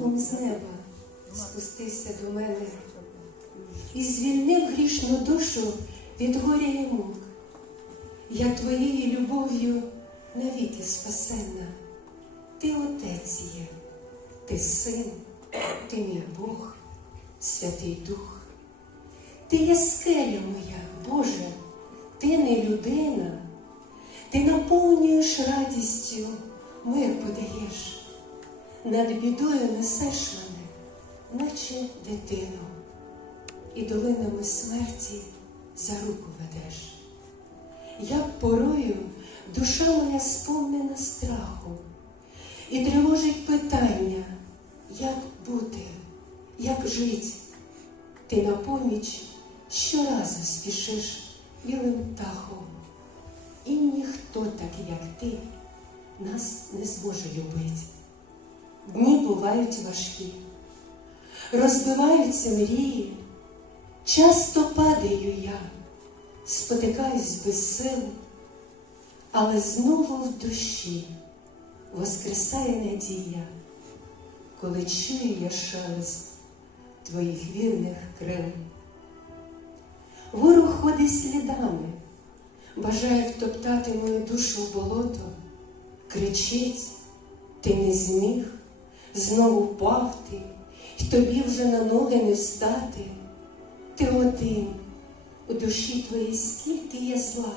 Духом з неба спустився до мене і звільнив грішну душу від горя і мук. Я твоєю любов'ю навіки спасенна. Ти Отець є, ти син, ти мій Бог, Святий Дух. Ти є скеля моя, Боже, ти не людина, ти наповнюєш радістю, мир подаєш, над бідою несеш мене, наче дитину, і долинами смерті за руку ведеш. Як порою душа моя сповнена страху, і тривожить питання, як бути, як жить. Ти на поміч щоразу спішиш білим птахом, і ніхто так, як ти, нас не зможе любити. Дні бувають важкі, розбиваються мрії, часто падаю я, спотикаюсь без сил, але знову в душі воскресає надія, коли чую я шелест твоїх вірних крил. Ворог ходить слідами, бажає втоптати мою душу в болото, кричить, ти не зміг, знову впав ти, й тобі вже на ноги не встати. Ти один, у душі твоїй скільки є зла.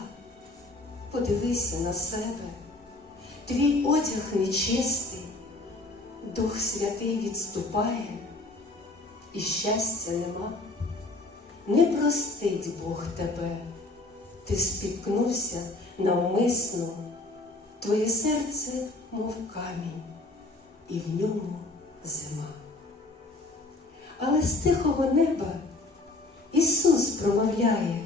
Подивися на себе, твій одяг нечистий, Дух Святий відступає, і щастя нема. Не простить Бог тебе, ти спіткнувся навмисно, твоє серце, мов камінь, і в ньому зима. Але з тихого неба Ісус промовляє,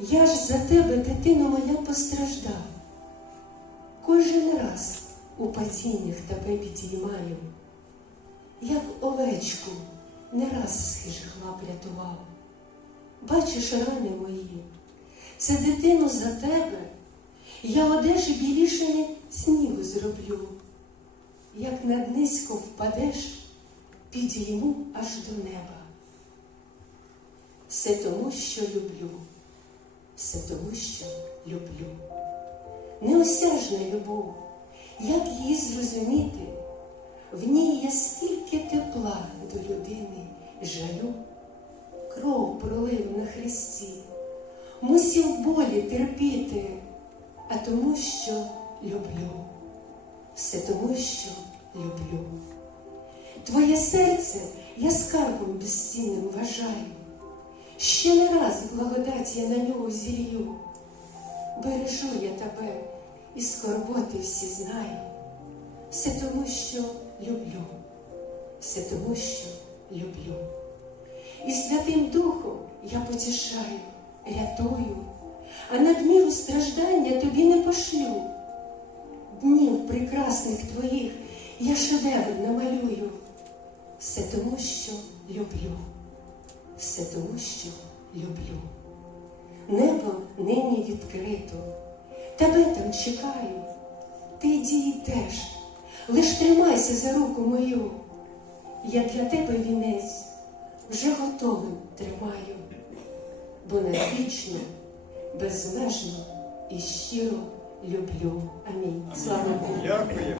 я ж за тебе, дитино моя, постраждав. Кожен раз у падіннях тебе підіймаю, як овечку не раз з хижих лап рятував. Бачиш рани мої, це дитину за тебе, я одежі білішими снігу зроблю. Як над низько впадеш, підійму аж до неба. Все тому, що люблю, все тому, що люблю. Неосяжна любов, як її зрозуміти? В ній є стільки тепла до людини жалю, кров пролив на хресті, мусів болі терпіти, а тому, що люблю, все тому, що люблю. Твоє серце я скарбом безцінним вважаю. Ще не раз благодать я на нього зілью. Бережу я тебе і скорботи всі знаю. Все тому, що люблю, все тому, що люблю. І Святим Духом я потішаю, рятую, а надміру страждання тобі не пошлю. Днів прекрасних твоїх я шедевр намалюю. Все тому, що люблю, все тому, що люблю. Небо нині відкрито, тебе там чекаю, ти дійдеш, лиш тримайся за руку мою. Я для тебе вінець вже готовим тримаю, бо навічно, безмежно і щиро люблю. Амінь. Слава Богу.